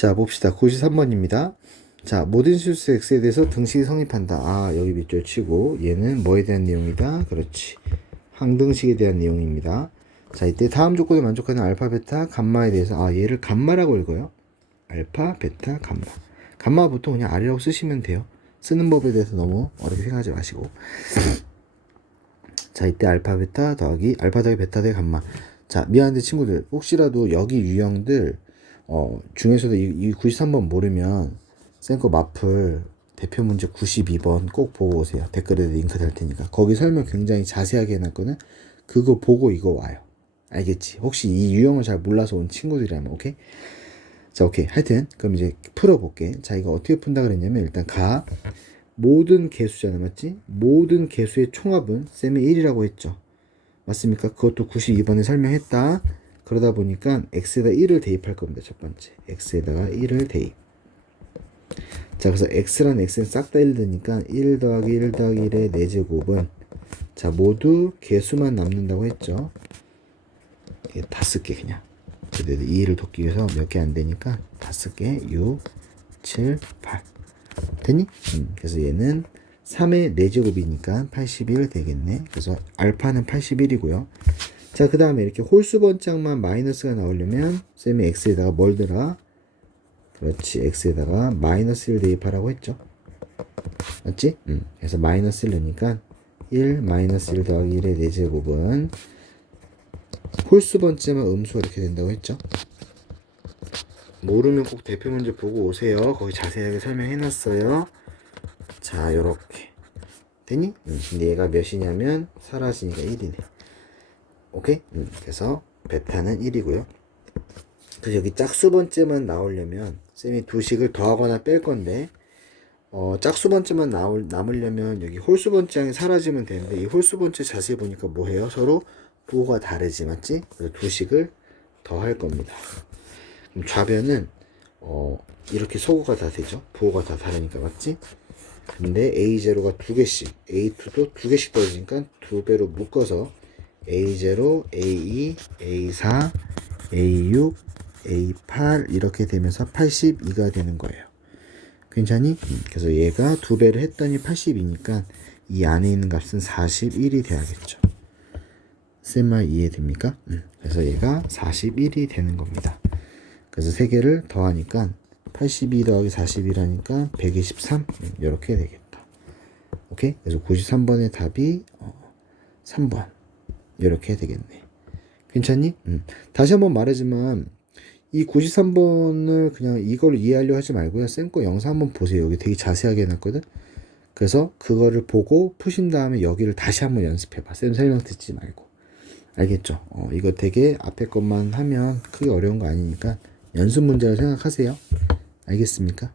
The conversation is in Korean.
자, 봅시다. 93번입니다. 자, 모든 실수 x에 대해서 등식이 성립한다. 아, 여기 밑줄 치고 얘는 뭐에 대한 내용이다? 그렇지. 항등식에 대한 내용입니다. 자, 이때 다음 조건에 만족하는 알파, 베타, 감마에 대해서 아, 얘를 감마라고 읽어요. 알파, 베타, 감마. 감마 보통 그냥 R이라고 쓰시면 돼요. 쓰는 법에 대해서 너무 어렵게 생각하지 마시고. 자, 이때 알파, 베타 더하기 알파 더하기 베타 더하기 감마. 자, 미안한데 친구들, 혹시라도 여기 유형들 어, 중에서도 이, 이 93번 모르면 쌤거 마플 대표 문제 92번 꼭 보고 오세요. 댓글에 링크 달 테니까. 거기 설명 굉장히 자세하게 해놨거든. 그거 보고 이거 와요. 알겠지? 혹시 이 유형을 잘 몰라서 온 친구들이라면, 오케이? 자, 오케이. 하여튼, 그럼 이제 풀어볼게. 자, 이거 어떻게 푼다 그랬냐면, 일단 가. 모든 개수잖아, 맞지? 모든 개수의 총합은 쌤이 1이라고 했죠. 맞습니까? 그것도 92번에 설명했다. 그러다 보니까 x에다 1을 대입할 겁니다. 첫 번째. x에다가 1을 대입. 자, 그래서 x란 x는 싹 다1 드니까 1 더하기 1 더하기 1의 4제곱은 자, 모두 개수만 남는다고 했죠. 다 쓸게 그냥. 그래도 2를 돕기 위해서 몇 개 안 되니까 다 쓸게. 6, 7, 8. 되니? 음, 그래서 얘는 3의 4제곱이니까 81 되겠네. 그래서 알파는 81이고요. 자, 그 다음에 이렇게 홀수 번짝만 마이너스가 나오려면 쌤이 x에다가 뭘 들어? 그렇지, x에다가 마이너스 1 대입하라고 했죠. 맞지? 음. 그래서 마이너스 1 넣으니까 1 마이너스 1 더하기 1의 4제곱은 홀수 번째만 음수 이렇게 된다고 했죠. 모르면 꼭 대표 문제 보고 오세요. 거기 자세하게 설명해놨어요. 자, 요렇게. 되니? 음, 근데 얘가 몇이냐면 사라지니까 1이네. 오케이? 음, 그래서 베타는 1이고요. 그래서 여기 짝수 번째만 나오려면 쌤이 두 식을 더하거나 뺄 건데 어, 짝수 번째만 나올, 남으려면 여기 홀수 번째양이 사라지면 되는데 이 홀수 번째 자세히 보니까 뭐해요? 서로 부호가 다르지 맞지? 그래서 두 식을 더할 겁니다. 그럼 좌변은 어, 이렇게 소구가 다 되죠? 부호가 다 다르니까 맞지? 근데 A0가 두 개씩 A2도 두 개씩 떨어지니까 두 배로 묶어서 A0, A2, A4, A6, A8 이렇게 되면서 82가 되는 거예요. 괜찮니? 음, 그래서 얘가 두 배를 했더니 82니까 이 안에 있는 값은 41이 돼야겠죠. 쌤말 이해됩니까? 음, 그래서 얘가 41이 되는 겁니다. 그래서 세 개를 더하니까 82 더하기 41하니까 123 음, 이렇게 되겠다. 오케이? 그래서 93번의 답이 어, 3번 이렇게 되겠네. 괜찮니? 음. 다시 한번 말하지만 이 93번을 그냥 이걸 이해하려 하지 말고요. 쌤거 영상 한번 보세요. 여기 되게 자세하게 해놨거든. 그래서 그거를 보고 푸신 다음에 여기를 다시 한번 연습해봐. 쌤 설명 듣지 말고. 알겠죠? 어, 이거 되게 앞에 것만 하면 크게 어려운 거 아니니까 연습 문제라 생각하세요. 알겠습니까?